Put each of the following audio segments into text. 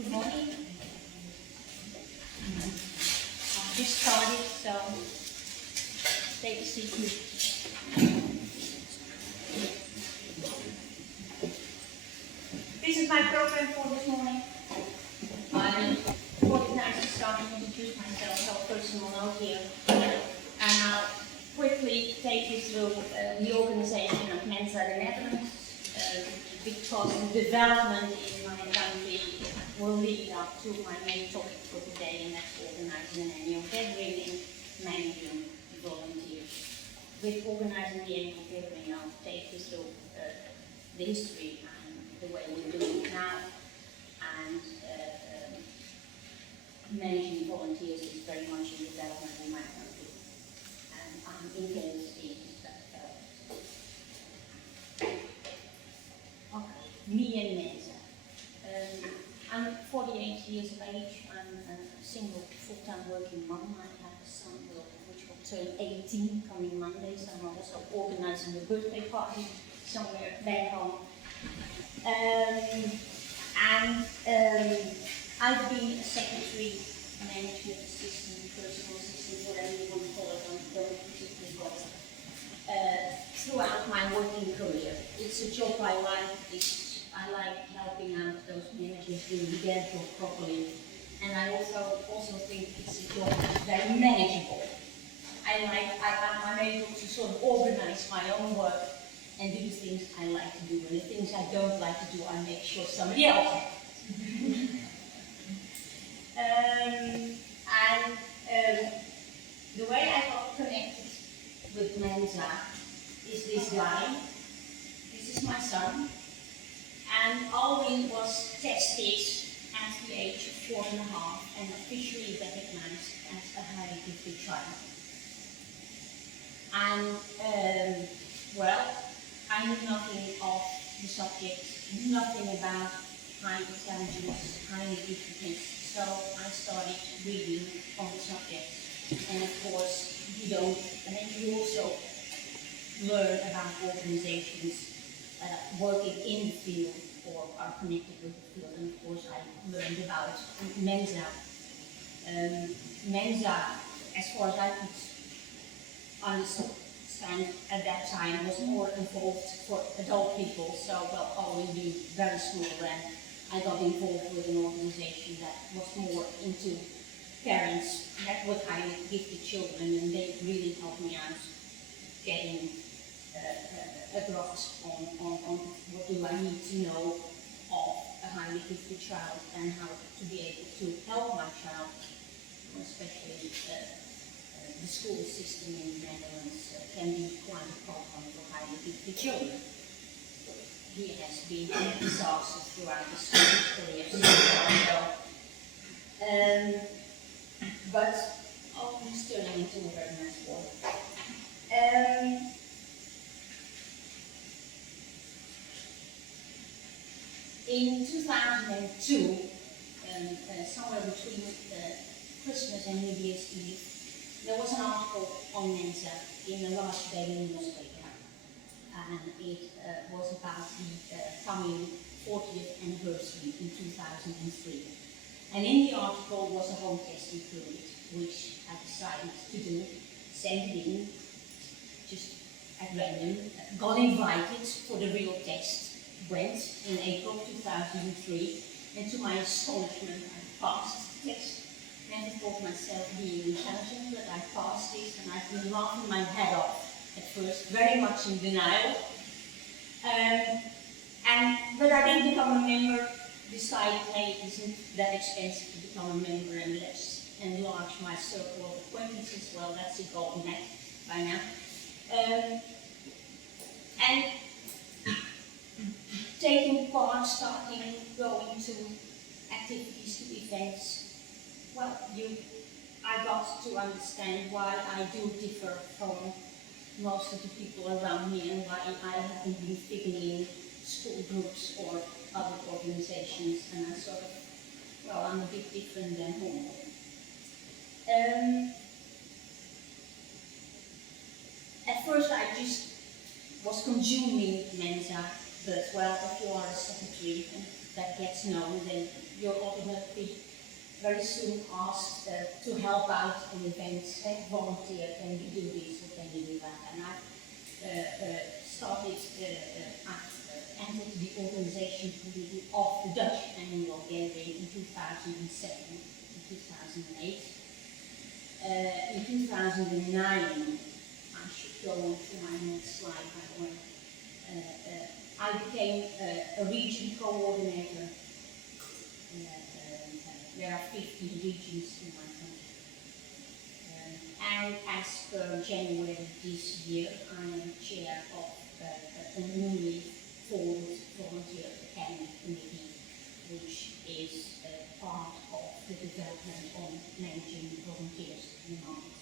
Good morning. I just started, so take a seat. This is my program for this morning. I thought it nice to start and introduce myself, so personal note here. And I'll quickly take you through the organization of Mensa the Netherlands, because the development in my country will lead up to my main topic for today, and that's organizing an annual gathering and managing volunteers. With organizing the annual gathering, I'll take you through the history and the way we do it now, and managing volunteers is very much in development in my country, and I'm engaged in that development. Okay, me and Mensa. I'm 48 years of age. I'm a single full-time working mum. I have a son which will turn 18 coming Monday, so I'm also organizing a birthday party somewhere back home. I've been a secretary, management assistant, personal assistant, whatever you want to call it, I don't particularly got throughout my working career. It's a job I like. I like helping out those managers doing their job properly, and I also think it's a job that's very manageable. I'm able to sort of organize my own work and do the things I like to do, and the things I don't like to do, I make sure somebody else does. The way I got connected with Mensa is this guy. This is my son. And Alwyn was tested at the age of 4.5 and officially recognized as a highly gifted child. And well, I knew nothing of the subject, nothing about high intelligence, highly giftedness. So I started reading on the subject. And of course, you also learn about organizations working in the field or are connected with the field, and of course I learned about Mensa. Mensa, as far as I could understand at that time, was more involved for adult people, so well, always being very small then, I got involved with an organization that was more into parents that were highly gifted children, and they really helped me out getting a grasp on what do I need to know of a highly gifted child and how to be able to help my child, especially the school system in the Netherlands can be quite a problem for highly gifted children. He has been a disaster throughout the school career so but he's turning into a very nice boy. In 2002, somewhere between Christmas and New Year's Eve, there was an article on Mensa in a large daily newspaper, and it was about the coming 40th anniversary in 2003. And in the article was a home test included, which I decided to do, sent it in, just at random, got invited for the real test. Went in April 2003, and to my astonishment, I passed the test. Never thought myself being intelligent, but I passed it, and I've been laughing my head off at first, very much in denial. But I didn't become a member, decided, hey, it isn't that expensive to become a member, and let's enlarge my circle of acquaintances. Well, that's a goal met by now. And taking part, starting, going to activities, to events, well, I got to understand why I do differ from most of the people around me and why I haven't been fitting in school groups or other organizations, and I sort of, well, I'm a bit different than normal. At first I just was consuming Mensa, But well, if you are a secretary and that gets known, then you're automatically very soon asked to help out in events, volunteer, can you do this or can you do that? And I entered the organization committee of the Dutch annual gathering in 2007, in 2008. In 2009, I should go on to my next slide, by the way. I became a region coordinator. There are 50 regions in my country. And as per January this year, I am chair of a newly formed volunteer academy committee, which is part of the development on managing volunteers in the moment.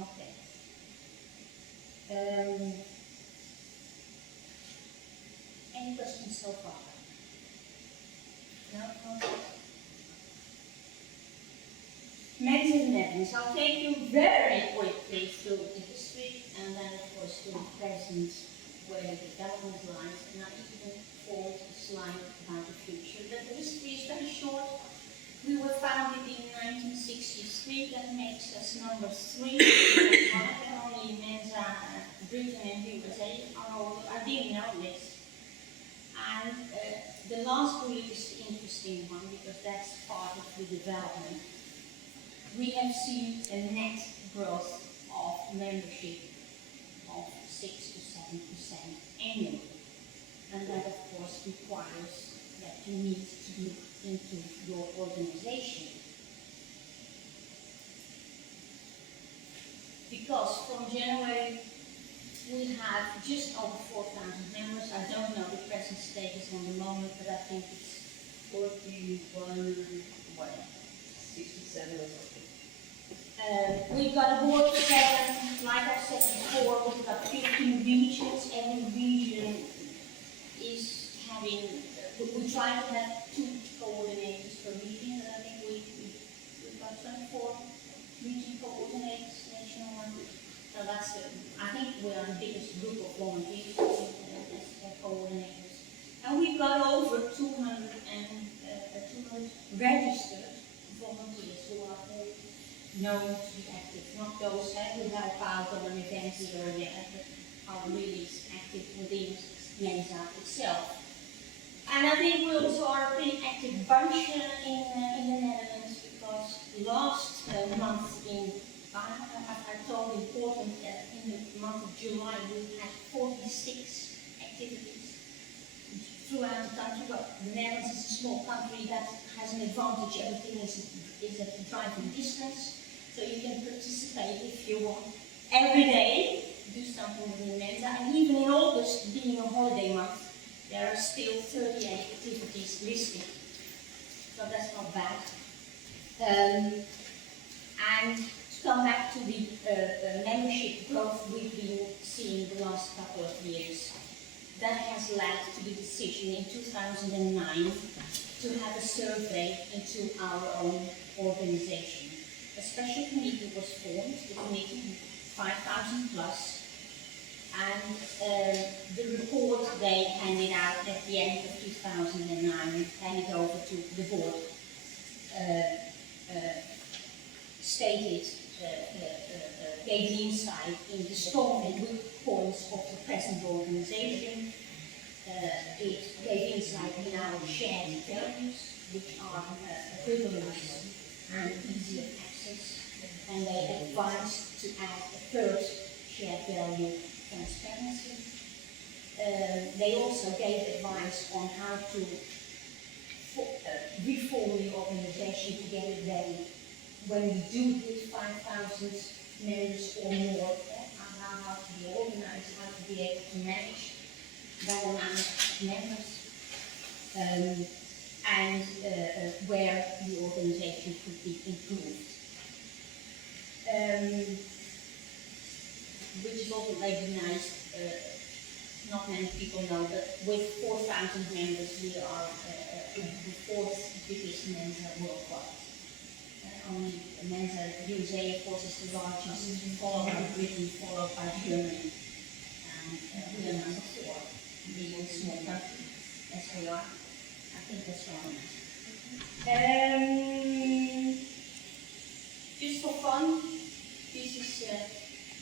Okay. Any questions so far? No? Mensa the Netherlands. I'll take you very quickly through the history and then of course to the present where the development lies, and I even formed a slide about the future. But the history is very short. We were founded in 1963, that makes us number 3. Only Mensa, Britain and USA are older. I didn't know this. And the last bullet is the interesting one because that's part of the development. We have seen a net growth of membership of 6 to 7% annually. And that of course requires that you need to look into your organization. Because from January we have just over 4,000 members. I don't know the present status on the moment, but I think it's 41, 67 or something. We've got a board of 7, like I said before, we've got 15 regions. Every region is having, we try to have 2 coordinators per region, but I think we've got 24 region coordinators nationwide. So that's good. I think we are the biggest group of volunteers as coordinators. And we've got over 200 registered volunteers who are all known to be active, not those who help out on an event here or there, but are really active within Mensa itself. And I think we also are a pretty active bunch in the Netherlands because last month I told important that in the month of July we had 46 activities throughout the country. But the Netherlands is a small country that has an advantage. Everything is at driving distance, so you can participate if you want every day, do something within Mensa. And even in August, being a holiday month, there are still 38 activities listed, so that's not bad. And to come back to the membership growth we've been seeing the last couple of years, that has led to the decision in 2009 to have a survey into our own organization. A special committee was formed, the committee 5,000 plus, and the report they handed out at the end of 2009, handed over to the board, stated, gave an insight in the strong and weak points of the present organization. It gave insight in our shared values, which are equivalence and easy access, and they advised to add a third shared value, transparency. They also gave advice on how to reform the organization to get it ready when we do hit 5,000 members or more, how to be organized, how to be able to manage that amount of members, and where the organization could be improved. Which is also recognized, not many people know, but with 4,000 members we are the 4th biggest Mensa worldwide. Only Mensa USA, of course, is the largest, followed by Britain, followed by Germany. and we are number 4, being a small country as we are. I think that's rather nice. Just for fun, this is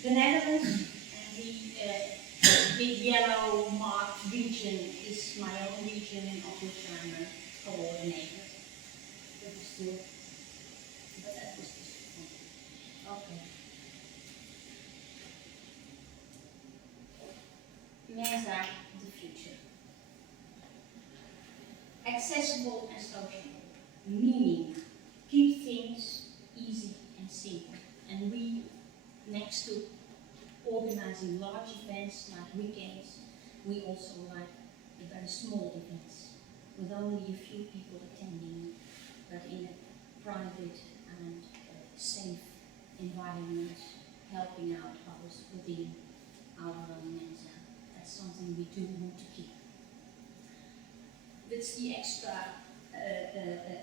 the Netherlands, and the big yellow marked region is my own region of which I'm a coordinator. But still, but that was just fun. Okay. Mensa, the future. Accessible and social, meaning keep things easy and simple. And we, next to organizing large events like weekends, we also like the very small events with only a few people attending, but in a private and safe environment, helping out others within our own Mensa. That's something we do want to keep. That's the extra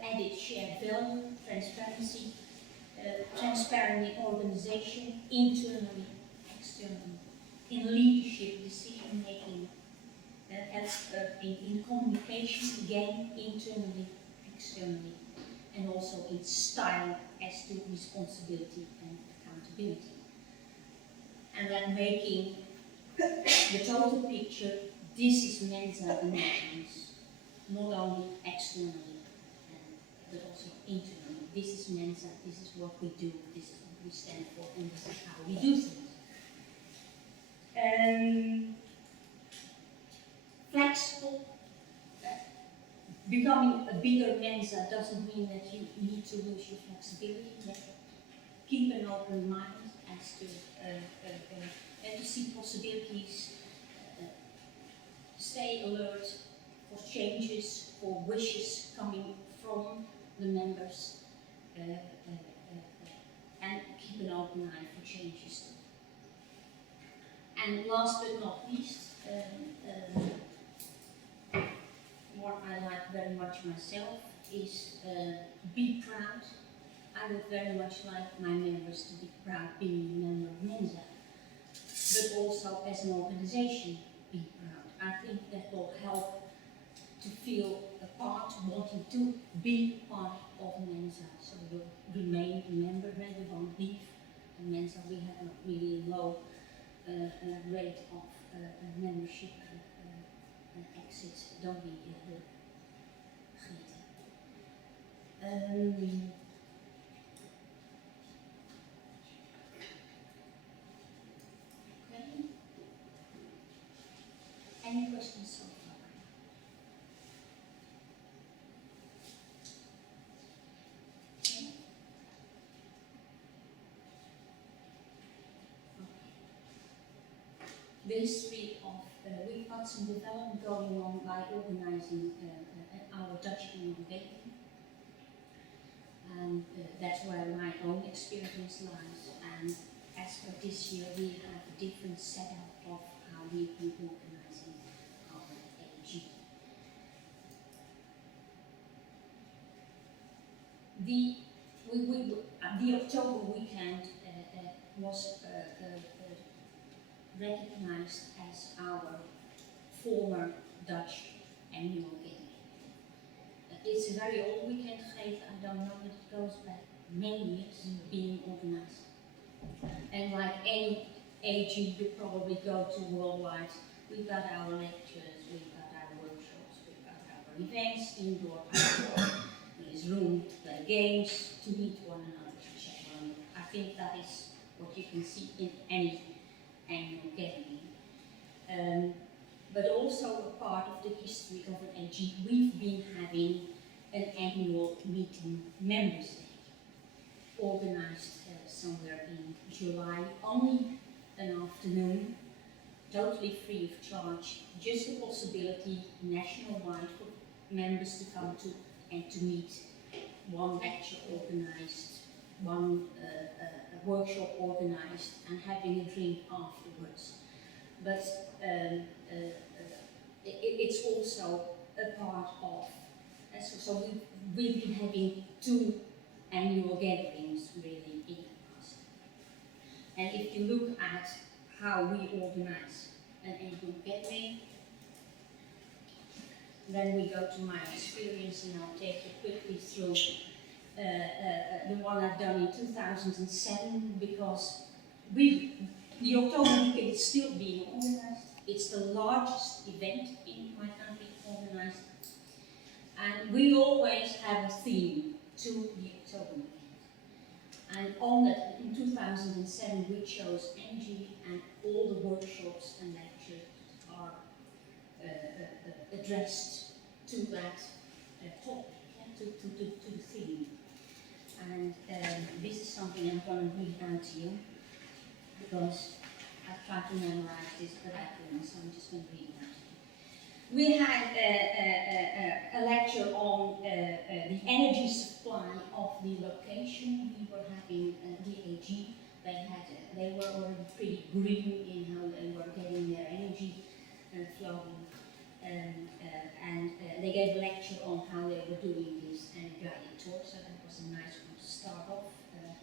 added shared value, transparency, transparent in organization, internally, externally, in leadership, decision making, in communication, again, internally, externally, and also in style as to responsibility and accountability. And then making the total picture, this is Mensa the Netherlands, not only externally, but also internally. This is Mensa, this is what we do, this is what we stand for, and this is how we do things. Flexible. Becoming a bigger Mensa doesn't mean that you need to lose your flexibility. Keep an open mind as to and to see possibilities. Stay alert for changes, for wishes coming from the members, and keep an open eye for changes. And last but not least, what I like very much myself is be proud. I would very much like my members to be proud being a member of Mensa, but also as an organization be proud. I think that will help to feel a part, wanting to be part of Mensa. So you'll remain a member, you won't leave. In Mensa we have a really low rate of membership exit. Don't be vergeten. Okay. Any questions so far? Okay. The history of, we've got some development going on by organizing our Dutch annual meeting. And that's where my own experience lies. And as for this year, we have a different setup of how we've been organizing our AG. The October weekend was recognized as our former Dutch annual gathering. It's a very old weekend, I don't know, but it goes back many years being organized. And like any AG you probably go to worldwide, we've got our lectures, we've got our workshops, we've got our events, indoor, outdoor. There's room to play games, to meet one another, to check on it. I think that is what you can see in any annual gathering. But also a part of the history of an AG, we've been having an annual meeting members day, organized somewhere in July, only an afternoon, totally free of charge, just a possibility national-wide for members to come to and to meet, one lecture organized, one workshop organized, and having a drink afterwards. But it's also a part of, so we've been having 2 annual gatherings really in the past. And if you look at how we organize and Edwin Gateway. Then we go to my experience, and I'll take you quickly through the one I've done in 2007, because the October Weekend is still being organized. It's the largest event in my country organized. And we always have a theme to the October Weekend. And on that, in 2007, we chose energy, and all the workshops and lectures are addressed to that topic, to the theme. And this is something I'm going to read out to you, because I've tried to memorize this, but I couldn't, so I'm just going to read it out to you. We had a lecture on the energy supply of the location. We were having the AG. They were already pretty green in how they were getting their energy flowing. And they gave a lecture on how they were doing this and a guided tour, so that was a nice one to start off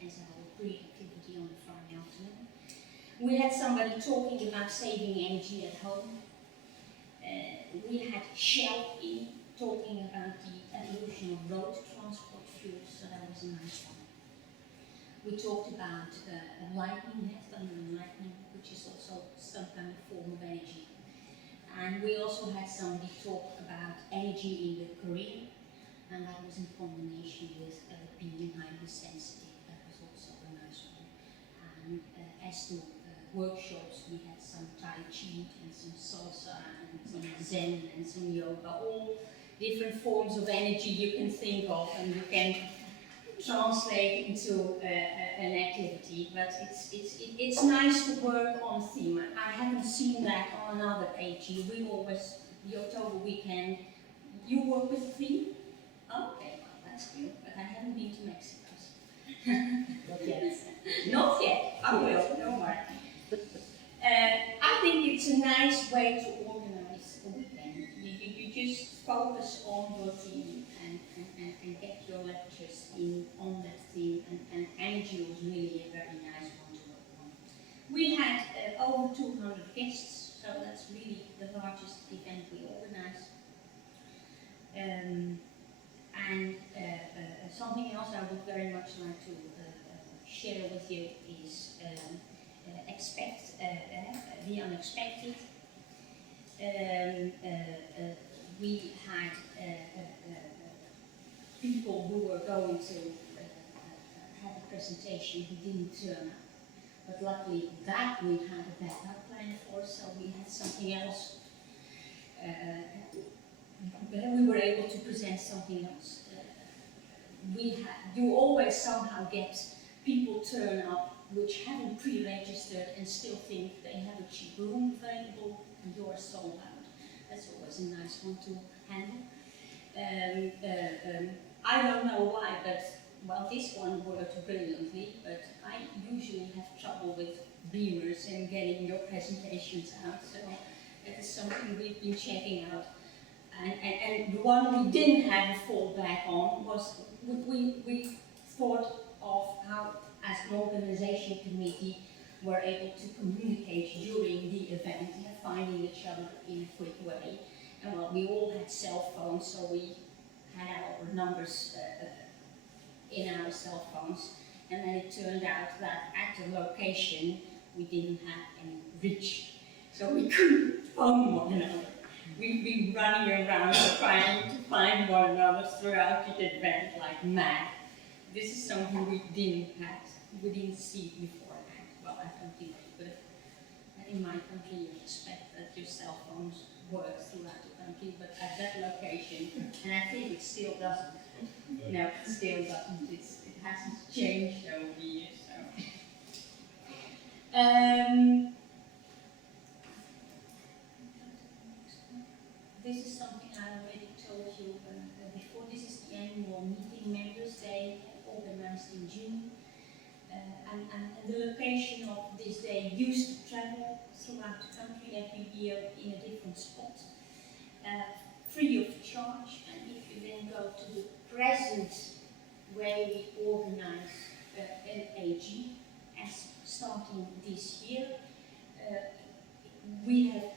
as our pre-activity on the Friday afternoon. We had somebody talking about saving energy at home. We had Shell in talking about the evolution of road transport fuels, so that was a nice one. We talked about lightning, thunder and lightning, which is also some kind of form of energy. And we also had somebody talk about energy in the Korean, and that was in combination with being highly sensitive. That was also a nice one. And as to workshops, we had some Tai Chi and some salsa and some Zen and some yoga, all different forms of energy you can think of and you can translate into an activity. But it's nice to work on theme. I haven't seen that on another AG. We always, the October Weekend, you work with theme? Oh, okay, well, that's good, but I haven't been to Mexico. Not yet. Not yet, I will, don't worry. I think it's a nice way to organize a weekend. You just focus on your theme and get your lectures in on that theme, and energy was really a very nice one to work on. We had over 200 guests, so that's really the largest event we organized. And something else I would very much like to share with you is expect the unexpected. We had people who were going to have a presentation who didn't turn up, but luckily that we had a backup plan for, so we had something else. We were able to present something else. You always somehow get people turn up which haven't pre-registered and still think they have a cheap room available and you're sold out. That's always a nice one to handle. I don't know why, but well, this one worked brilliantly, but I usually have trouble with beamers and getting your presentations out, so that is something we've been checking out. And the one we didn't have a fallback on was we thought of how, as an organization committee, were able to communicate during the event, finding each other in a quick way. And well, we all had cell phones, so we had our numbers in our cell phones. And then it turned out that at the location, we didn't have any reach. So we couldn't phone one another. We'd be running around trying to find one another throughout the event like mad. This is something we didn't see beforehand. Well, I don't think we could have. In my country, you expect that your cell phones work throughout the country, but at that location, and I think it still doesn't. No, it still doesn't. It hasn't changed over the years. So. This is something I already told you before. This is the annual meeting members day organized in June. And the location of this day used to travel throughout the country every year in a different spot, free of charge. And if you then go to the present way we organize an AG, as starting this year, we have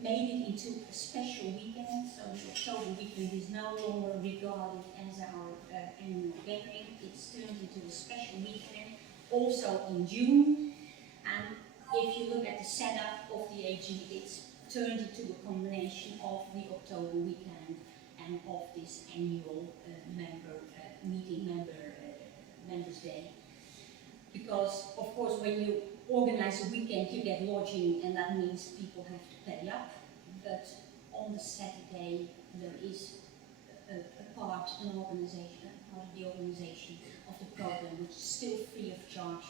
made it into a special weekend, so the October weekend is no longer regarded as our annual gathering. It's turned into a special weekend, also in June. And if you look at the setup of the AG, it's turned into a combination of the October weekend and of this annual members' day. Because, of course, when you organize a weekend, you get lodging, and that means people have to pay up. But on the Saturday, there is a part of the organization of the program, which is still free of charge,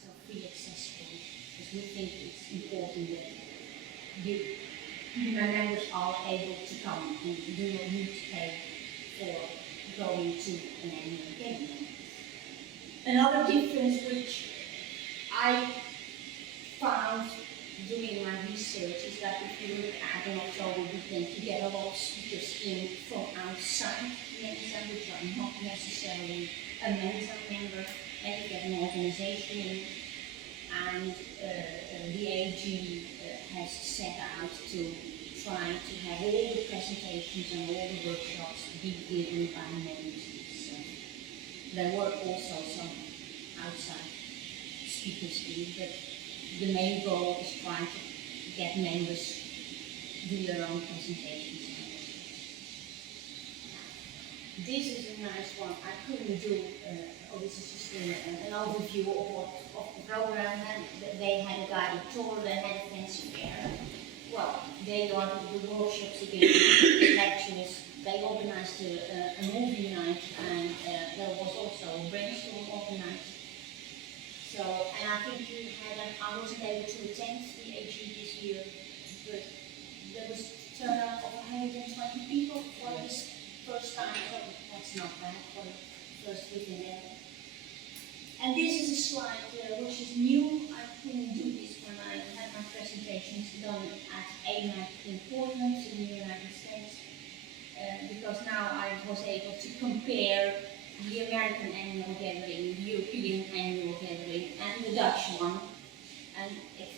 so free accessible. Because we think it's important that the members are able to come and do not need to pay for going to an annual gathering. Another difference which I found doing my research is that if you look at an October weekend, you get a lot of speakers in from outside Mensa, which are not necessarily a Mensa member, and you get an organization in, and the AG has set out to try to have all the presentations and all the workshops be given by members. So there were also some outside speakers in, but the main goal is trying to get members do their own presentations. This is a nice one. I couldn't do, this is just an overview of the program. And they had a guided tour, they had a fancy fair. Well, they ordered the workshops again, lectures. They organized a movie night, and there was also a brainstorm organized. So, and I think I wasn't able to attend the AG this year, but there was a turnout of 120 people for this first time, so that's not bad for the first weekend ever. And this is a slide which is new. I couldn't do this when I had my presentations done at AMAC in Portland in the United States, because now I was able to compare the American annual gathering, the European annual gathering, and the Dutch one. And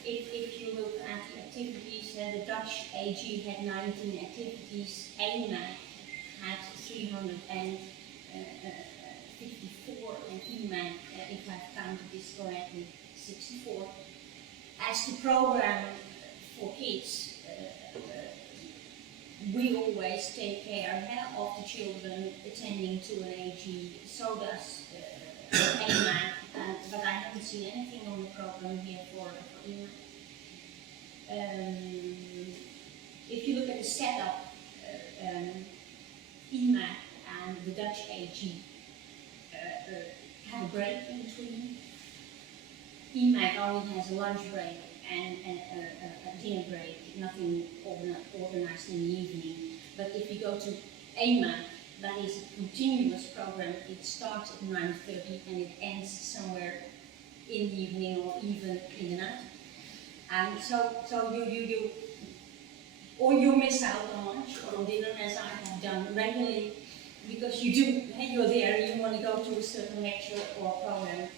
if you look at the activities, the Dutch AG had 19 activities, AMAC had 354, and EMAC, if I counted this correctly, 64. As the program for kids, we always take care of the children attending to an AG, so does AMAC, but I haven't seen anything on the program here for EMAC. If you look at the setup, EMAC and the Dutch AG have a break in between. EMAC only has a lunch break and a dinner break, nothing organized in the evening. But if you go to AMAC, that is a continuous program. It starts at 9:30 and it ends somewhere in the evening or even in the night. And so you miss out on lunch or on dinner, as I have done regularly, because you're there, you want to go to a certain lecture or program,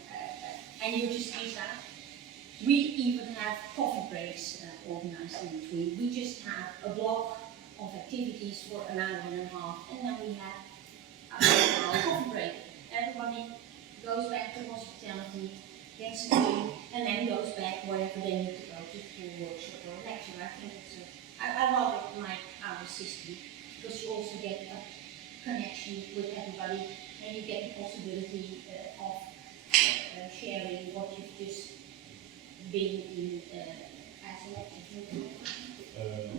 and you just miss out. We even have coffee breaks organized in between. We just have a block of activities for an hour and a half, and then we have a coffee break. Everybody goes back to hospitality, gets a drink, and then goes back wherever they need to go to a workshop or a lecture. I think I love it like our system, because you also get a connection with everybody, and you get the possibility of sharing what you've just been in as a lecture.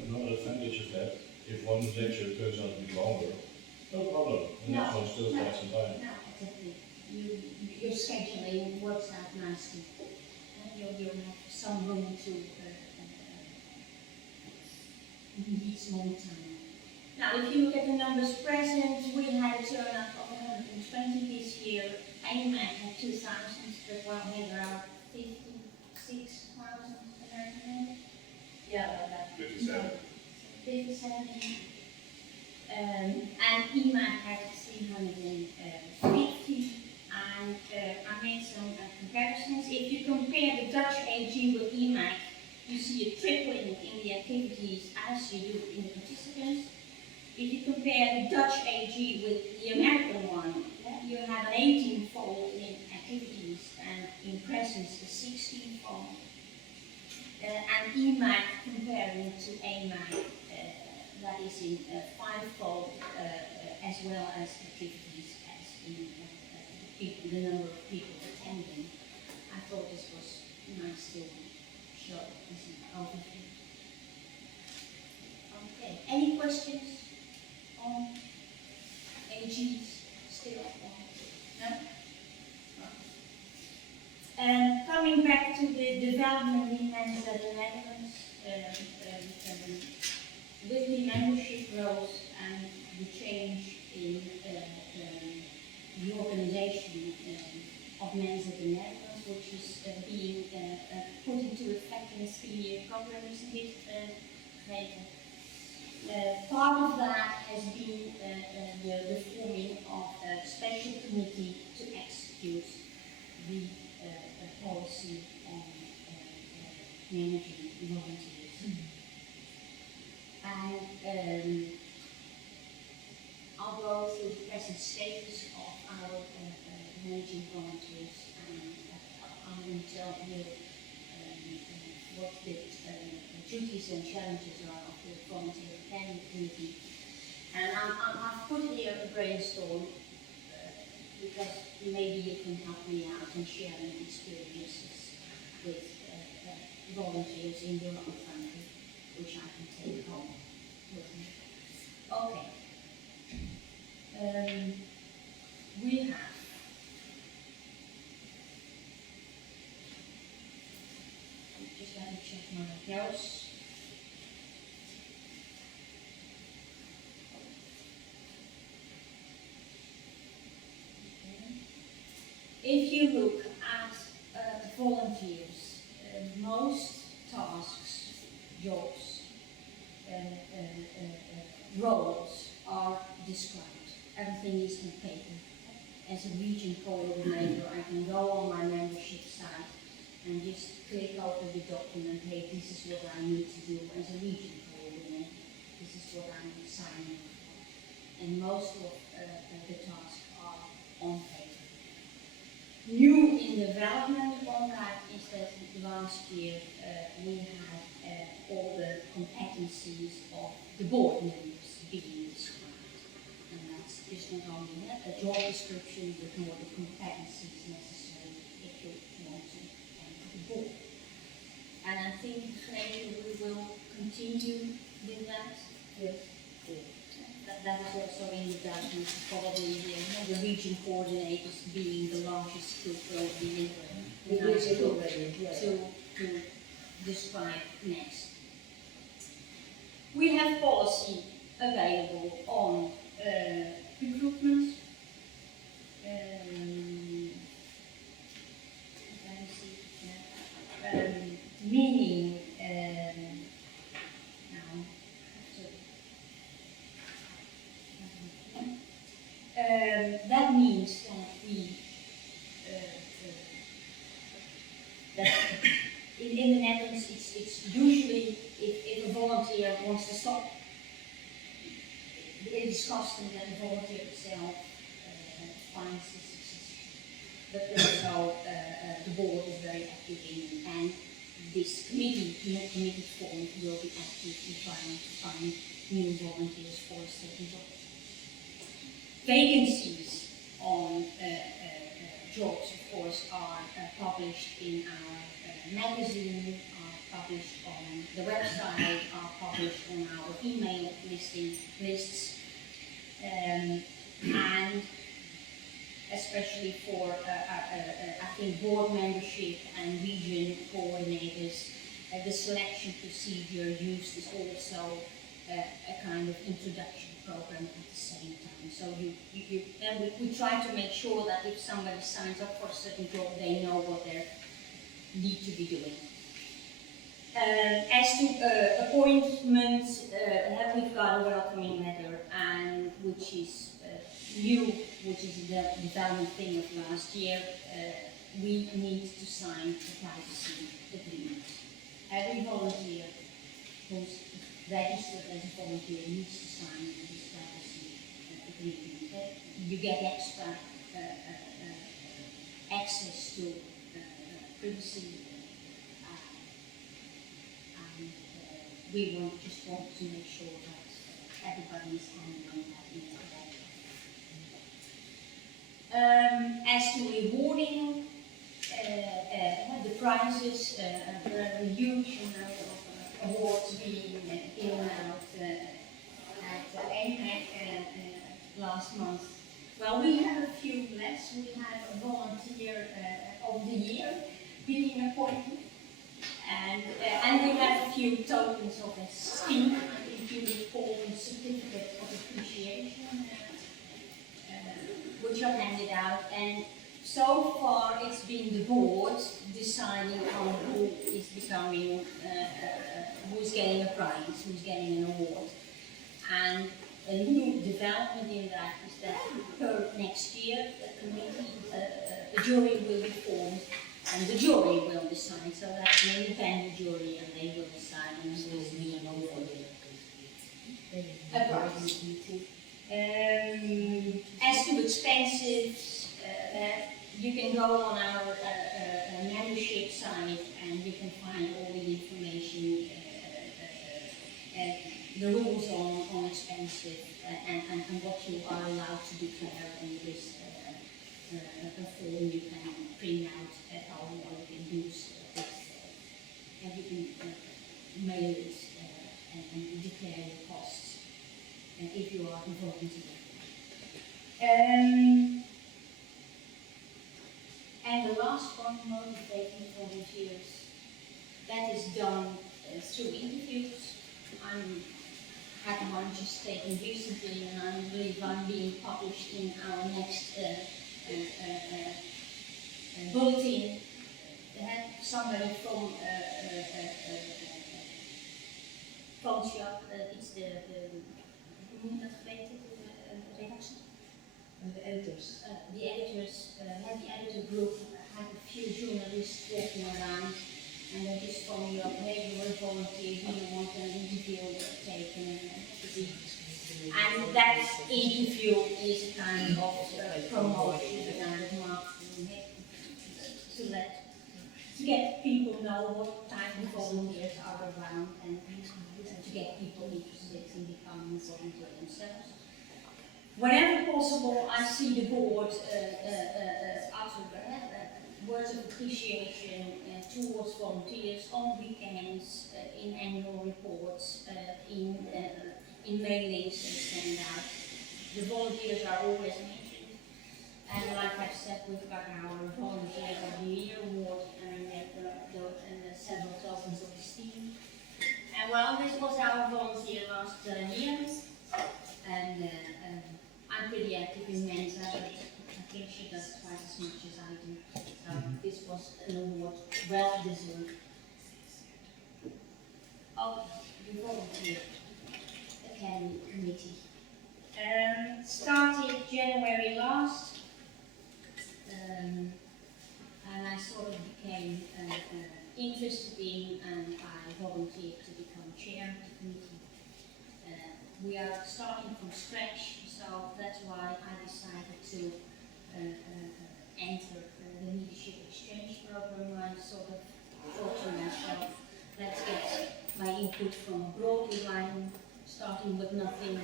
Another advantage is that if one lecture turns out to be longer, no problem. The next one still takes some time. No, exactly. Your scheduling works out nicely. You'll have some room to need some more time. Now, if you look at the numbers present, we had a turnout of 120 this year. AMAC had 2,000, but well, had around 56,000 American. Yeah, about that. 57. 57. And EMAC had 350. And I made some comparisons. If you compare the Dutch AG with EMAC, you see a tripling in the activities as you do in the participants. If you compare the Dutch AG with the American one, you have an 18-fold in activities and in presence a 16-fold. And EMAC comparing to AMAC, that is in 5-fold as well as activities as in the number of people attending. I thought this was nice to show as an overview. Okay, any questions on AGs still? No? And coming back to the development in Mensa the Netherlands, with the membership growth and the change in the organization of Mensa the Netherlands, which is being put into effect in a 3-year program, isn't it, part of that has been the forming of a special committee to execute the policy on managing volunteers. And I'll go through the present status of our managing volunteers, and I will tell you what the duties and challenges are of the volunteer planning committee. And I've put here a brainstorm because maybe you can help me out in sharing experiences with volunteers in your own country, which I can take home with me. Okay. We have just let me check my notes. If you look at volunteers, most tasks, jobs, roles are described. Everything is on paper. As a region coordinator, I can go on my membership site and just click over the document, hey, this is what I need to do as a region coordinator. This is what I'm signing up for. And most of the tasks are on paper. New in development on that is that last year we had all the competencies of the board members being described. And that's just not only a job description, but more the competencies necessary if you want to enter the board. And I think later we will continue with that. Yes. That is also in the document, probably the region coordinators being the largest group globally to describe next. We have policy available on recruitment, meaning that means that we that in the Netherlands it's usually if a volunteer wants to stop, it is custom that the volunteer itself finds the success. But also the board is very active in, and this committee, new committee form, will be active in trying to find new volunteers for a certain job. Vacancies on jobs, of course, are published in our magazine, are published on the website, are published on our email lists, and especially for, I think, board membership and region coordinators, the selection procedure used is also a kind of introduction program at the same time. So we try to make sure that if somebody signs up for a certain job, they know what they need to be doing. As to appointments, we've got a welcoming letter, and which is new, which is the development thing of last year. We need to sign a privacy agreement. Every volunteer who's registered as a volunteer needs to sign this privacy agreement. You get extra access to privacy, and we just want to make sure that everybody is handling that in the right way. As to rewarding the prizes, there are a huge amount of awards being given out at AMAC last month. Well, we have a few less. We have a volunteer of the year being appointed, and we have a few tokens of esteem. I think you recall the certificate of appreciation, which are handed out, and so far it's been the board deciding on who is becoming, who's getting a prize, who's getting an award. And a new development in that is that per next year, a committee, a jury will be formed, and the jury will decide. So that's an independent jury, and they will decide, and there will be an award. A prize. As to expenses, you can go on our membership site and you can find all the information, the rules on expenses, and what you are allowed to declare in this form you can print out at home, or you can use this, and you can mail it and declare your costs if you are involved in it. And the last one, motivating volunteers, that is done through interviews. I'm had one just taken recently, and I believe I'm being published in our next bulletin. They had somebody from it's the The editors. The editors, had the editor group, had a few journalists walking around, and they just phoned me up, hey, you're a volunteer, do you want an interview taken? And that interview is a kind of promotion, a kind of marketing, to get people know what type of volunteers are around, and to get people interested in becoming a volunteer themselves. Whenever possible, I see the board utter words of appreciation towards volunteers on weekends, in annual reports, in mailings and send out. The volunteers are always mentioned, and like I've said, we've got our Volunteer of the Year award, and several tokens of esteem. And well, this was our volunteer last year, and I'm pretty active in Mensa, but I think she does twice as much as I do. So this was an award well deserved. Of the Volunteer Academy Committee. Started January last, and I sort of became interested in, and I volunteered to become chair of the committee. We are starting from scratch, so that's why I decided to enter the leadership exchange program. I sort of thought to myself, let's get my input from a broad line, starting with nothing,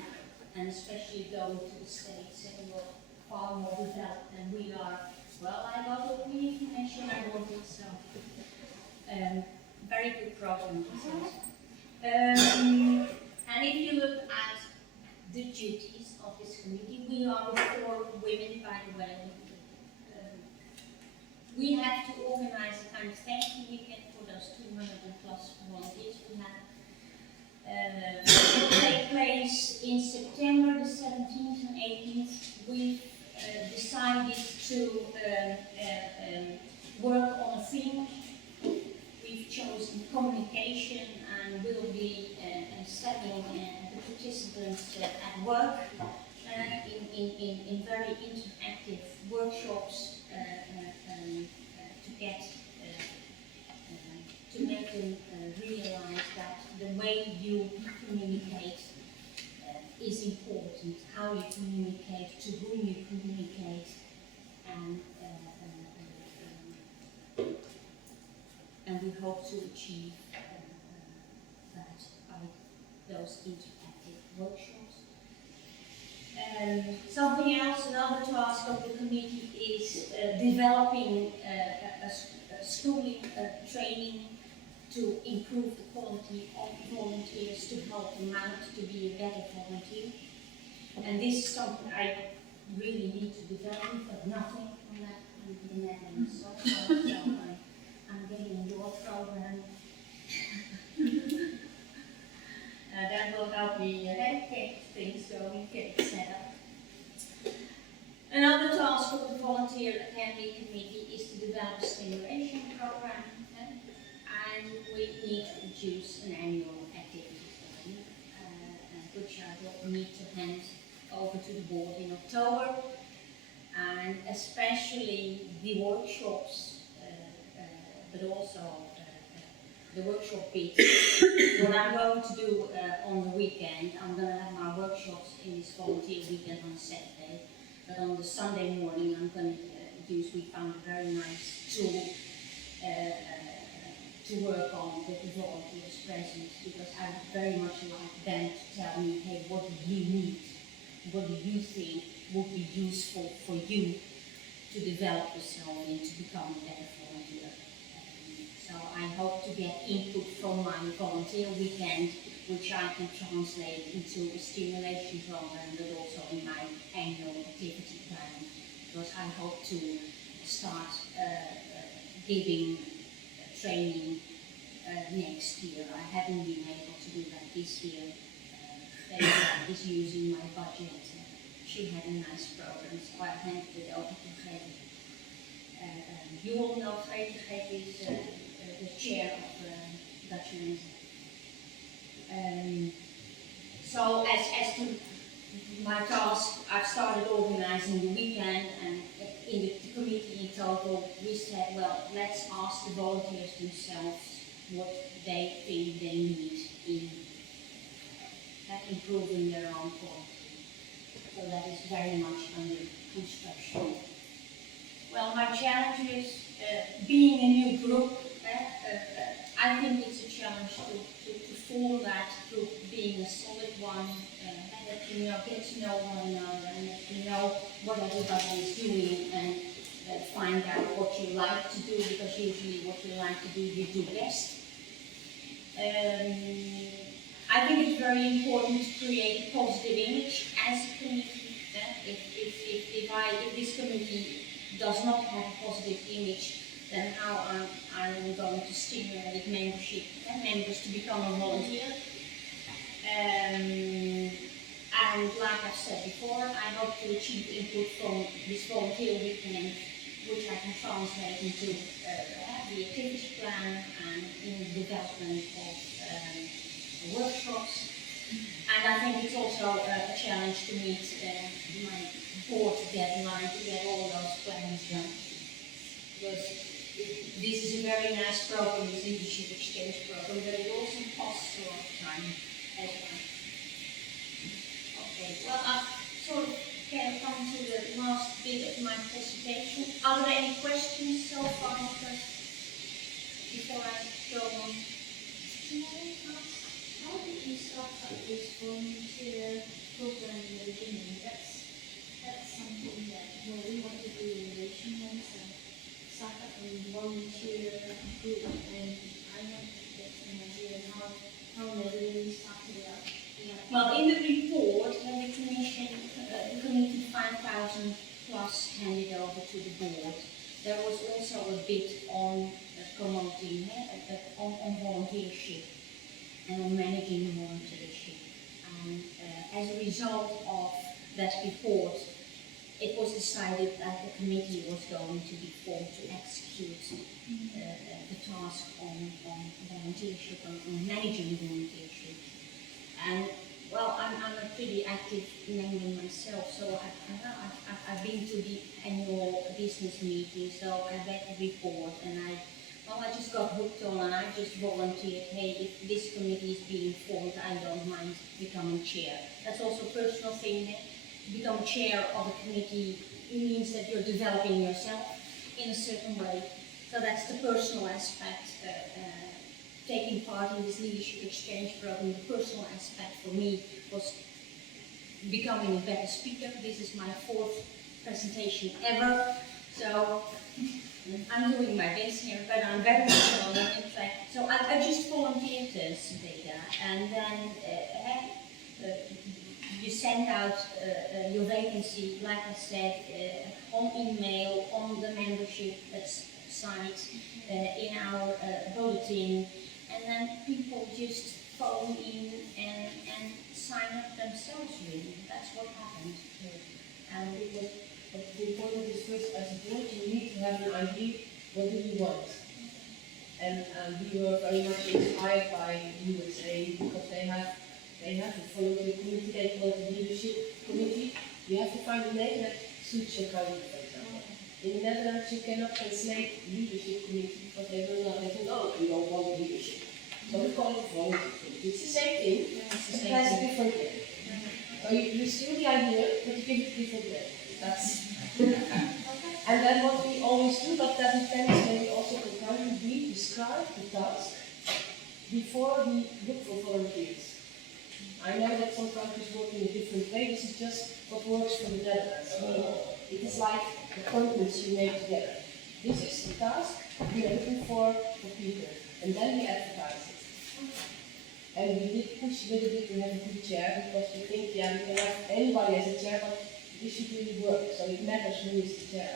and especially going to the States, and we're far more developed than we are. Well, I got all the information I wanted, so very good program. And if you look at the duties of this committee, we are 4 women, by the way. We have to organize a kind of thank you weekend for those 200 plus volunteers we have. It will take place in September the 17th and 18th. We've decided to work on a theme. We've chosen communication, and we'll be setting the participants at work in very interactive workshops to make them realize that the way you communicate is important, how you communicate, to whom you communicate, and we hope to achieve that by those interactive workshops. Something else, another task of the committee is developing a schooling training to improve the quality of volunteers, to help them out to be a better volunteer. And this is something I really need to develop, but nothing on that in the Netherlands so far. So I'm getting your program. That will help me get things going, get it set up. Another task of the Volunteer Academy Committee is to develop a stimulation program, and we need to produce an annual activity plan, which I will need to hand over to the board in October, and especially the workshops, but also the workshop bit. What I'm going to do on the weekend, I'm going to have my workshops in this volunteer weekend on Saturday, but on the Sunday morning I'm going to use, we found a very nice tool to work on with the volunteers present, because I would very much like them to tell me, hey, what do you need? What do you think would be useful for you to develop yourself and to become a better volunteer? So I hope to get input from my volunteer weekend, which I can translate into a stimulation program, but also in my annual activity plan, because I hope to start giving training next year. I haven't been able to do that this year. Jacqueline is using my budget. She had a nice program, so I handed it over to Jacqueline. You all know Jacqueline is the chair of Dutch Mensa. So as to my task, I've started organizing the weekend, and in the committee in total, we said, well, let's ask the volunteers themselves what they think they need in improving their own quality. So that is very much under construction. Well, my challenge is being a new group. I think it's a challenge to form that group, being a solid one, that you know, get to know one another, and that you know what everybody is doing, and find out what you like to do, because usually what you like to do, you do best. I think it's very important to create a positive image as a committee. If this committee does not have a positive image, then how I'm going to stimulate members to become a volunteer. And like I've said before, I hope to achieve input from this volunteer weekend, which I can translate into the activity plan and in the development of workshops. And I think it's also a challenge to meet my board deadline to get all those plans done. Because this is a very nice program, this leadership exchange program, but it also costs a lot of time as well. Okay, well, I've sort of come to the last bit of my presentation. Are there any questions so far before I go on? Can I ask, how did you start up this volunteer program in the beginning? That's something that we want to do in relations and start up a volunteer group, and I want to get an idea how Netherlands started out. Yeah. Well, in the report, when the committee 5,000 plus handed over to the board, there was also a bit on promoting, on volunteership and on managing volunteership. And as a result of that report, it was decided that the committee was going to be formed to execute the task on volunteership, on managing volunteership. And well, I'm a pretty active member myself, so I've been to the annual business meeting, so I read the report, and Well, I just got hooked on and I just volunteered, hey, if this committee is being formed, I don't mind becoming chair. That's also a personal thing. To become chair of a committee means that you're developing yourself in a certain way. So that's the personal aspect. Taking part in this leadership exchange program, the personal aspect for me was becoming a better speaker. This is my 4th presentation ever. So I'm doing my best here, but I'm very much on in fact. So I just volunteered as data, and then you send out your vacancy, like I said, on email, on the membership site, in our bulletin, and then people just phone in and sign up themselves. Really, that's what happened. And it was. But the point of this first, as a board, you need to have an idea, what do you want? And we were very much inspired by USA because they have to follow the committee, they call it the leadership committee. You have to find a name that suits your country, for example. In the Netherlands, you cannot translate leadership committee because they will not think, oh, we don't want leadership. So we call it volunteer committee. It's the same thing, it has a different name. So you steal the idea, but you give it a different name. That's and then what we always do, but that depends maybe also on how we describe the task before we look for volunteers. I know that some countries work in a different way. This is just what works for the Netherlands. It is like appointments you make together. This is the task we are looking for people, and then we advertise it. And we did push a little bit to have a good chair because we think, yeah, we can have anybody as a chair, but this should really work, so it matters who is the chair.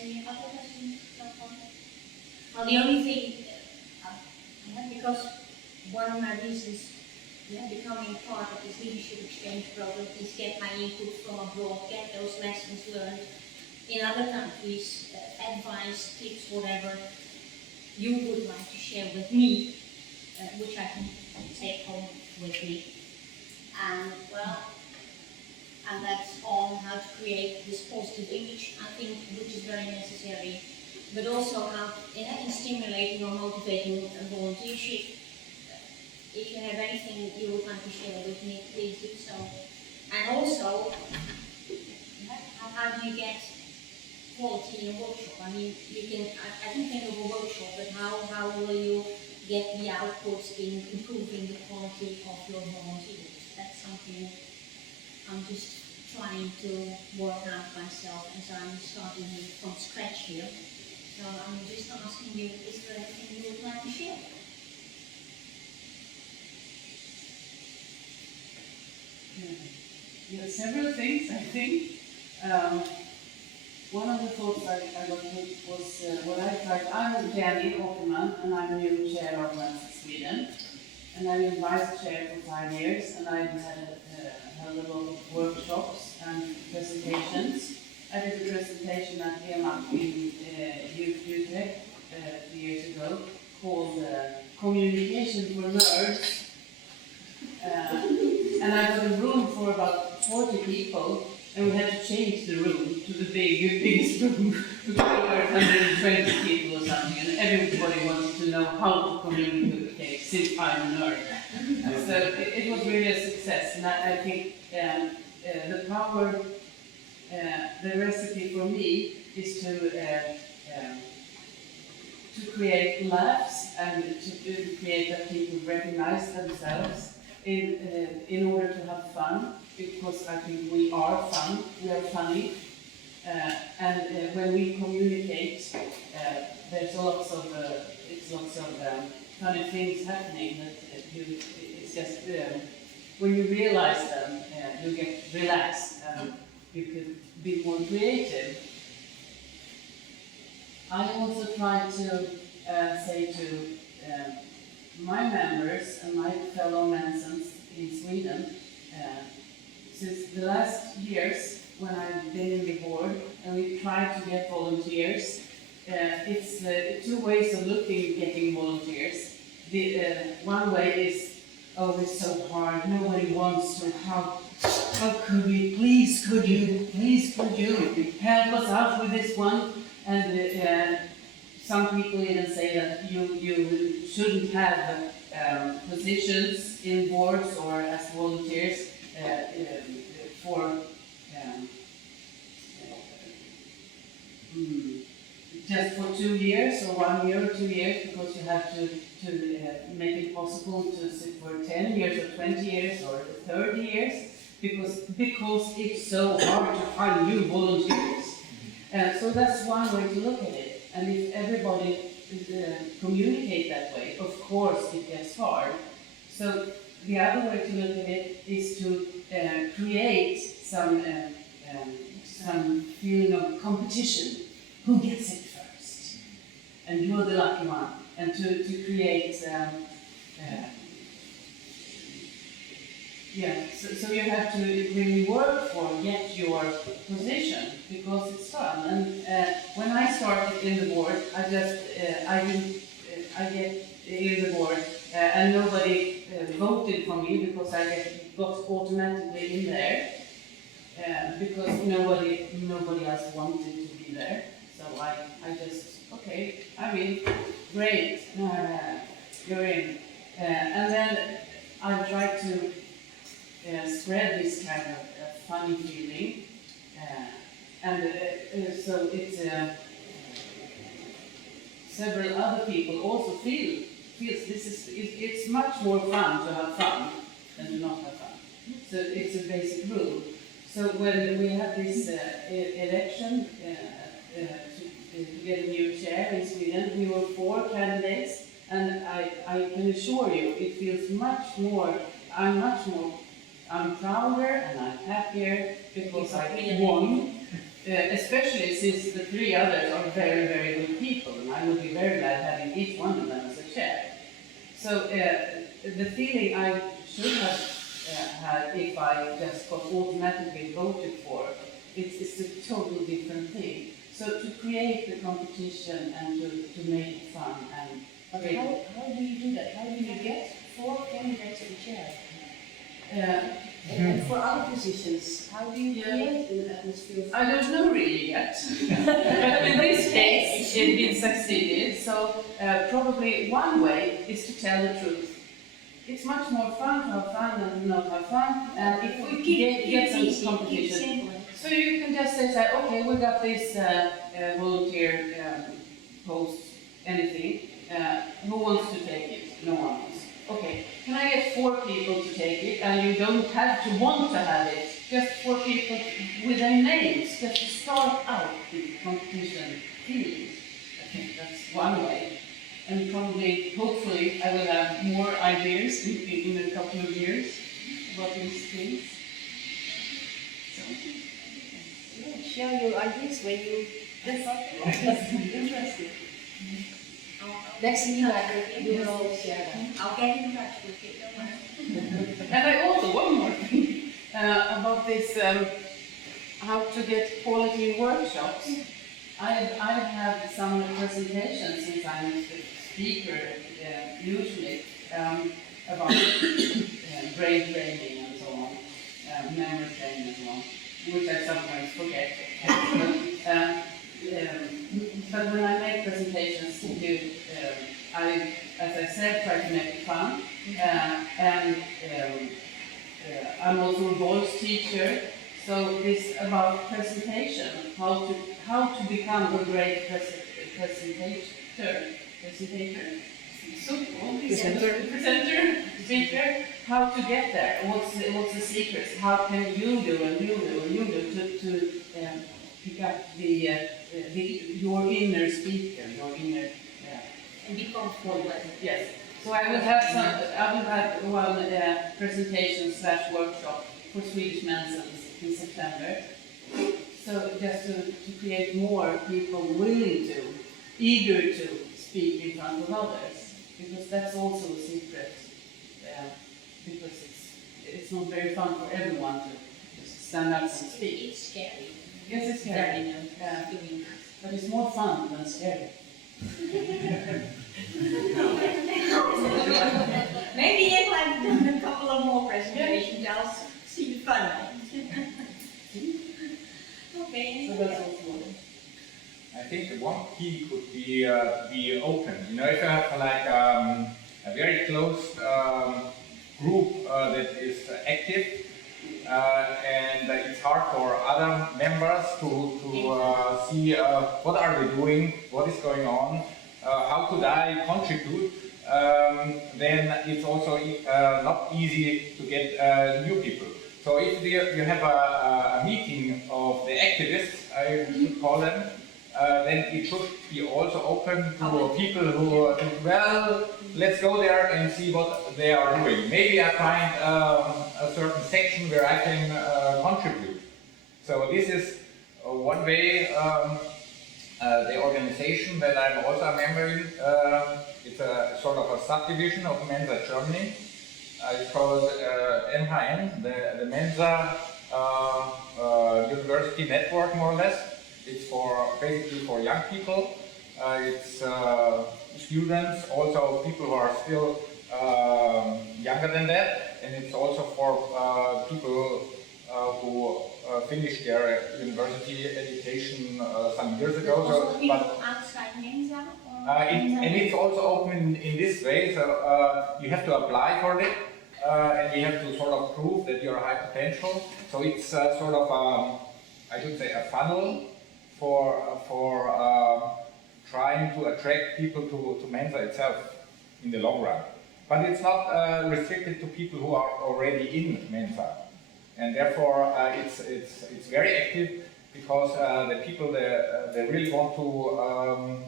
Any other questions? Well, the only thing, because one of my reasons becoming part of this leadership exchange program is get my input from abroad, get those lessons learned in other countries, advice, tips, whatever you would like to share with me, which I can take home with me. And well, and that's on how to create this positive image, I think, which is very necessary, but also how in stimulating or motivating volunteership. If you have anything you would like to share with me, please do so. And also, how do you get quality in a workshop? I mean, you can, I can think of a workshop, but how will you get the outputs in improving the quality of your volunteers? That's something I'm just trying to work out myself as I'm starting from scratch here. So I'm just asking you, is there anything you would like to share? Yeah, several things, I think. One of the thoughts I got was what I tried. I'm Jenny Åkerman, and I'm new chair of Mensa Sweden. And I've been vice chair for 5 years, and I've had a lot of workshops and presentations. I did a presentation at EMAC in Utrecht 3 years ago called Communication for Nerds. And I got a room for about 40 people, and we had to change the room to the biggest room because there were 120 people or something, and everybody wanted to know how to communicate since I'm a nerd. So it was really a success, and I think the power, the recipe for me is to create laughs and to create that people recognize themselves in order to have fun, because I think we are fun, we are funny, and when we communicate, there's lots of funny things happening that it's just when you realize them, you get relaxed and you can be more creative. I also try to say to my members and my fellow Mensans in Sweden, since the last years when I've been in the board and we try to get volunteers, it's two ways of getting volunteers. One way is, oh, it's so hard, nobody wants to, how could we, please could you help us out with this one? And some people even say that you shouldn't have positions in boards or as volunteers for just for 2 years or 1 year or 2 years, because you have to make it possible to sit for 10 years or 20 years or 30 years, because it's so hard to find new volunteers. So that's one way to look at it. And if everybody communicate that way, of course it gets hard. So the other way to look at it is to create some feeling of competition. Who gets it first? And you're the lucky one. And to create, so you have to really work for get your position, because it's fun. And when I started in the board, I get in the board, and nobody voted for me, because I got automatically in there, because nobody else wanted to be there. So I just, okay, I mean, great, you're in. And then I tried to spread this kind of funny feeling. So it's several other people also feels it's much more fun to have fun than to not have fun. So it's a basic rule. So when we had this election to get a new chair in Sweden, we were 4 candidates, and I can assure you, it feels I'm prouder and I'm happier because I won, especially since the 3 others are very, very good people, and I would be very glad having each one of them as a chair. So the feeling I should have had if I just got automatically voted for, it's a totally different thing. So to create the competition and to make it fun and. But how do you do that? How do you get 4 candidates to the chair? And for other positions, how do you create an atmosphere? I don't know really yet. But in this case, it succeeded. So probably one way is to tell the truth. It's much more fun to have fun than to not have fun. And if we get some competition, so you can just say, okay, we got this volunteer post, anything. Who wants to take it? No one wants. Okay, can I get 4 people to take it? And you don't have to want to have it. Just 4 people with their names, just to start out the competition feeling. I think that's one way. And probably, hopefully, I will have more ideas in a couple of years about these things. So, Share your ideas when you. That's interesting. Next time you will share that. I'll get in touch with you. and I also, one more thing about this, how to get quality workshops. I've had some presentations since I'm the speaker usually about brain training and so on, memory training and so on, which I sometimes forget. But when I make presentations, I, as I said, try to make it fun. And I'm also a voice teacher, so it's about presentation, how to become a great presenter, speaker, how to get there, what's the secrets, how can you do to pick up your inner speaker, your inner, And be comfortable with it. yes. So I will have one presentation / workshop for Swedish Mensa in September. So just to create more people eager to speak in front of others, because that's also a secret. Because it's not very fun for everyone to just stand up and speak. It's scary. Yes, it's scary. But it's more fun than scary. Maybe if I've done key could be open. You know, if you have like a very close group that is active, and it's hard for other members to see what are they doing, what is going on, how could I contribute, then it's also not easy to get new people. So if you have a meeting of the activists, I would call them, then it should be also open to people who think, well, let's go there and see what they are doing. Maybe I find a certain section where I can contribute. So this is one way. The organization that I'm also a member in, it's a sort of a subdivision of Mensa Germany. It's called MHN, the Mensa University Network, more or less. It's basically for young people. It's students, also people who are still younger than that, and it's also for people who finished their university education some years ago. Also people outside Mensa? And it's also open in this way, so you have to apply for it, and you have to sort of prove that you're high potential. So it's sort of, I should say, a funnel for trying to attract people to Mensa itself in the long run. But it's not restricted to people who are already in Mensa. And therefore it's very active, because the people they really want to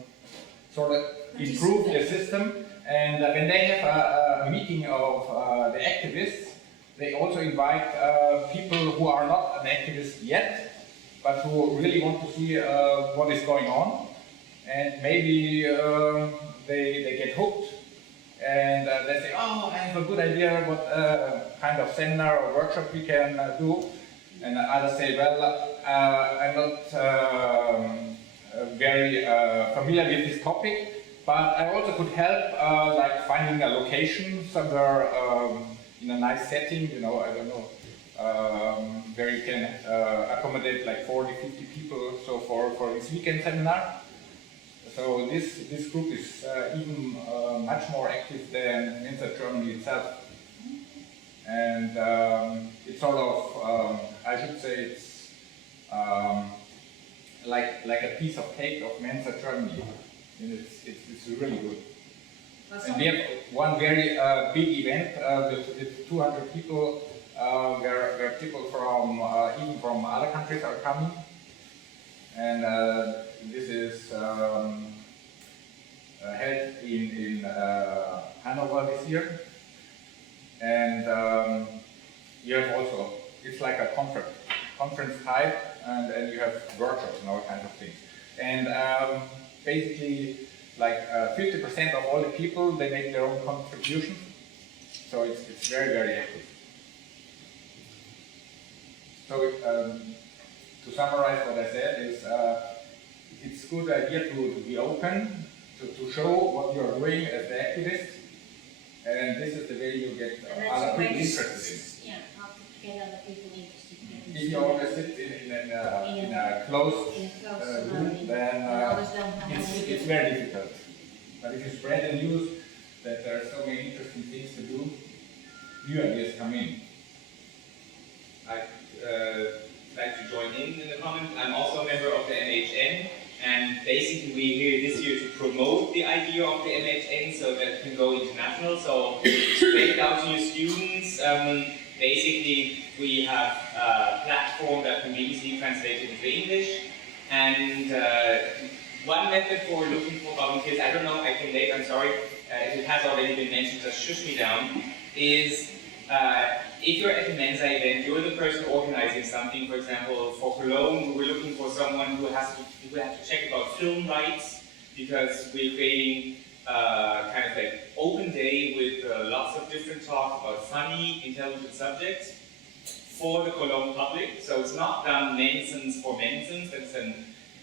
sort of improve the system. And when they have a meeting of the activists, they also invite people who are not an activist yet, but who really want to see what is going on. And maybe they get hooked, and they say, oh, I have a good idea what kind of seminar or workshop we can do. And others say, well, I'm not very familiar with this topic, but I also could help, like finding a location somewhere in a nice setting, you know, I don't know, where you can accommodate like 40, 50 people, so for this weekend seminar. So this group is even much more active than Mensa Germany itself. And it's sort of, I should say it's like a piece of cake of Mensa Germany. And it's really good. And we have one very big event with 200 people, where people from even from other countries are coming. And this is held in Hanover this year. And you have also, it's like a conference type, and you have workshops and all kinds of things. And basically, like 50% of all the people, they make their own contribution. So it's very, very active. So to summarize what I said is, it's a good idea to be open, to show what you are doing as the activist, and this is the way you get other people interested in. Yeah, how to get other people interested in. If you always sit in a closed room, then it's very difficult. But if you spread the news that there are so many interesting things to do, new ideas come in. I'd like to join in the comment. I'm also a member of the MHN, and basically we're here this year to promote the idea of the MHN so that it can go international. So spread it out to your students. Basically, we have a platform that can be easily translated into English, and one method for looking for volunteers, I don't know, I can late, I'm sorry, if it has already been mentioned, just shush me down, is if you're at a Mensa event, you're the person organizing something. For example, for Cologne, we were looking for someone who has to check about film rights, because we're creating kind of like open day with lots of different talks about funny, intelligent subjects for the Cologne public. So it's not done Mensans for Mensans, it's an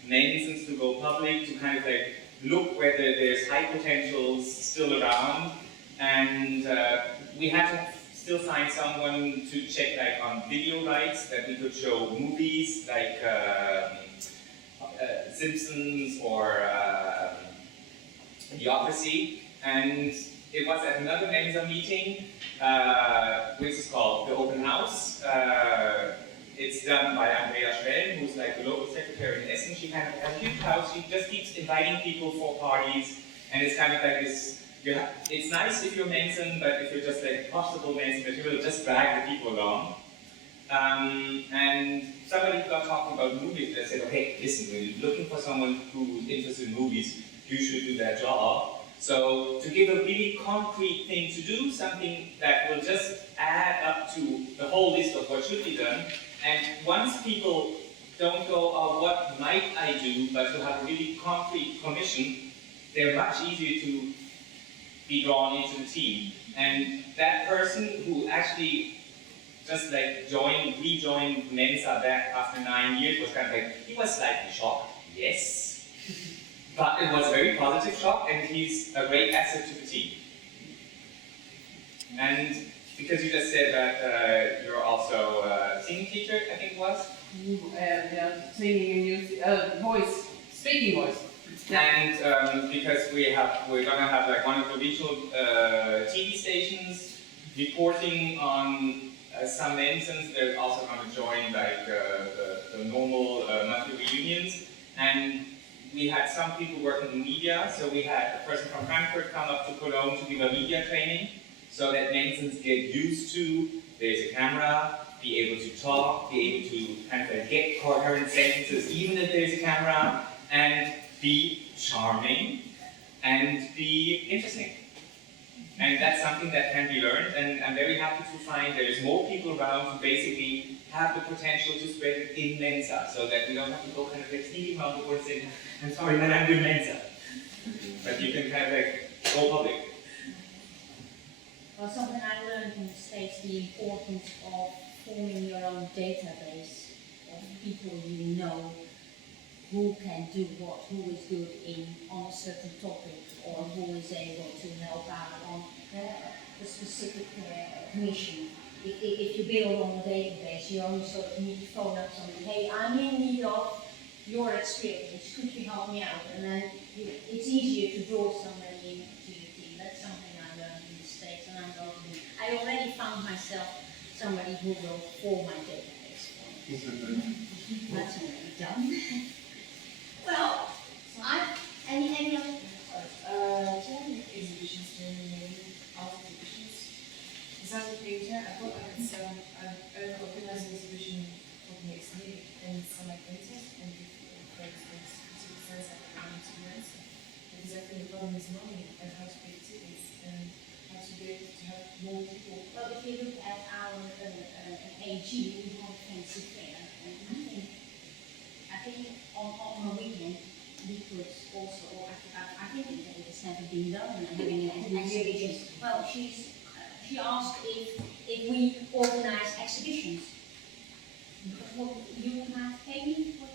Mensans to go public, to kind of like look whether there's high potentials still around. And we had to still find someone to check like on video rights, that we could show movies like Simpsons or Bureaucracy, and it was at another Mensa meeting, which is called the Open House. It's done by Andrea Schwellen, who's like the local secretary in Essen. She kind of has a huge house. She just keeps inviting people for parties, and it's kind of like this. It's nice if you're Mensen, but if you're just like possible Mensen material, just drag the people along. And somebody got talking about movies. They said, "Okay, listen, when you're looking for someone who's interested in movies, you should do that job." So to give a really concrete thing to do, something that will just add up to the whole list of what should be done. And once people don't go, "Oh, what might I do?" but to have a really concrete commission, they're much easier to be drawn into the team. And that person who actually just like rejoined Mensa back after 9 years was kind of like, he was slightly shocked, yes. But it was a very positive shock, and he's a great asset to the team. And because you just said that you're also a singing teacher, I think it was? Yeah, singing and music, speaking voice. And because we're gonna have like one of the regional TV stations reporting on some Mensens. They're also gonna join like the normal monthly reunions. And we had some people working in media, so we had a person from Frankfurt come up to Cologne to give a media training, so that Mensens get used to, there's a camera, be able to talk, be able to kind of like get coherent sentences even if there's a camera, and be charming, and be interesting. And that's something that can be learned, and I'm very happy to find there's more people around who basically have the potential to spread it in Mensa, so that we don't have to go kind of like sneaking around the board saying, "I'm sorry, but I'm doing Mensa." But you can kind of like go public. Well, something I learned in the States, the importance of forming your own database of people you know who can do what, who is good on a certain topic, or who is able to help out on a specific commission. If you build on a database, you only sort of need to phone up somebody, "Hey, I'm in need of your experience, could you help me out?" And then it's easier to draw somebody into your team. That's something I learned in the States, and I'm going to do. I already found myself somebody who will form my database for me. That's already done. Well, any other? Do you have any exhibitions during the main art exhibitions? As a painter, I thought I had some, I've organized an exhibition called Next Day, and some like painters, and for instance, citizens at the experience. Because I think the problem is money, and how to pay tickets, and how to get to have more people. Well, if you look at our AG, we have a fancy fair, and I think on a weekend we could also, or I think it's never been done, having an exhibition. Well, she asked if we organize exhibitions. Because what you have paid for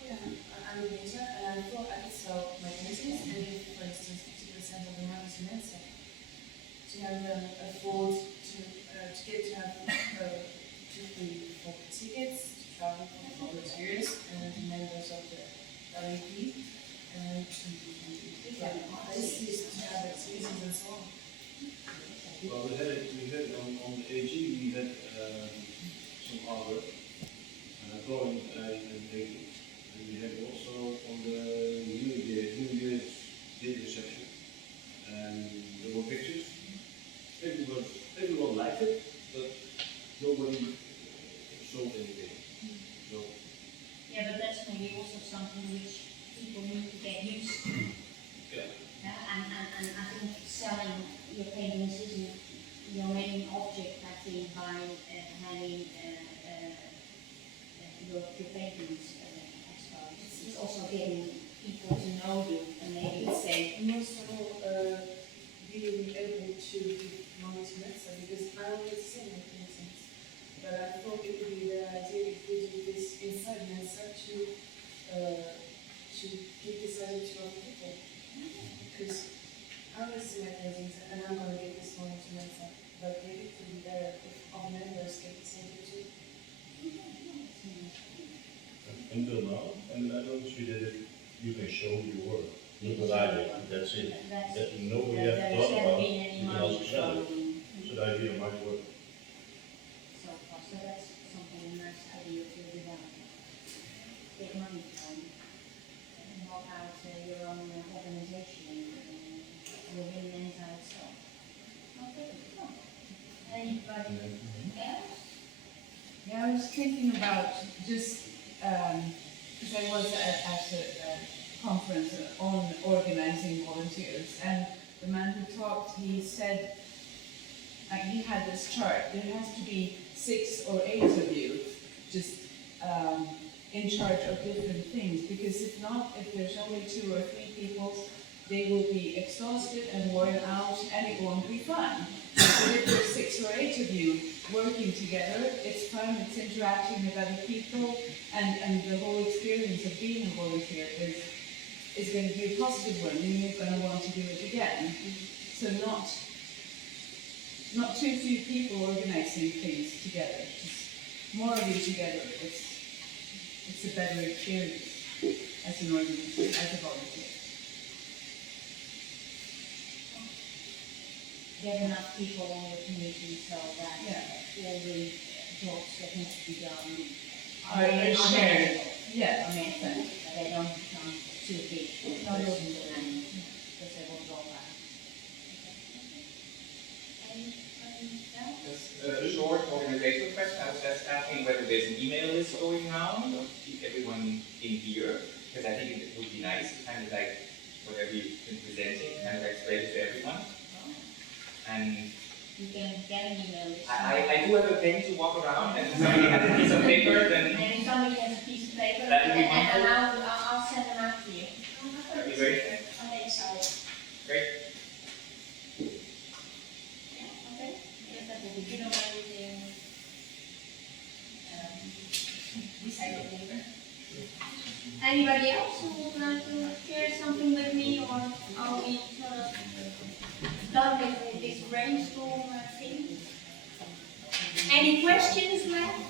I'm a painter, and I thought I could sell my paintings, and give, for instance, 50% of the money to Mensa. To have afford to get to have to pay for tickets, to travel for volunteers and members of the LAP, and to artists to have exhibitions and so on. Well, we had on the AG, we had some artwork, drawing and painting. And we had also on the New Year's data section, and there were pictures. Everyone liked it, but nobody sold anything. So. Yeah, but that's maybe also something which people need to get used to. Yeah. And I think selling your paintings isn't your main object, I think, by having your paintings exposed. It's also getting people to know you and maybe say, And also being able to give money to Mensa, because I don't get to sell my paintings. But I thought it would be the idea if we do this inside Mensa to give this idea to other people. Because I'm going to see my paintings and I'm going to give this money to Mensa. But maybe it would be better if all members get the same thing too. Until now, and I don't see that it you can show your work. Look what I did, that's it. That's, That nobody there's ever thought never about, been any you can money also sell it. flowing So the idea might work. so far, so that's something nice idea to develop. Get money from, and help out your own organization within Mensa itself. Okay, cool. Anybody else? Yeah, I was thinking about just, because I was at a conference on organizing volunteers, and the man who talked, he said, he had this chart, there has to be 6 or 8 of you just in charge of different things, because if not, if there's only 2 or 3 people, they will be exhausted and worn out, and it won't be fun. But if there's 6 or 8 of you working together, it's fun, it's interacting with other people, and the whole experience of being a volunteer is going to be a positive one, and you're going to want to do it again. So not too few people organizing things together, just more of you together. It's a better experience as an organization, as a volunteer. Get enough people on your community so that all the jobs that need to be done Are shared. Yeah, are made sense. that they don't become too big for the person and because they will go back. Anybody else? Just a short organizational question. I was just asking whether there's an email list going now to keep everyone in here, because I think it would be nice to kind of like whatever you've been presenting, kind of like spread it to everyone. And You can get an email list. I do have a pen to walk around, and if somebody has a piece of paper, then And if somebody has a piece of paper, That would be and I'll send them out to you. that'd be great. Okay, sorry. Great. Yeah, okay. Yes, that will be good on everything. Recycle paper. Anybody else who would like to share something with me, or are we sort of done with this brainstorm thing? Any questions left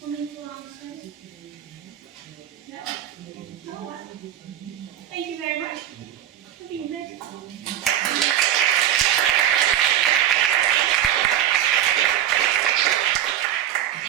for me to answer? No? No?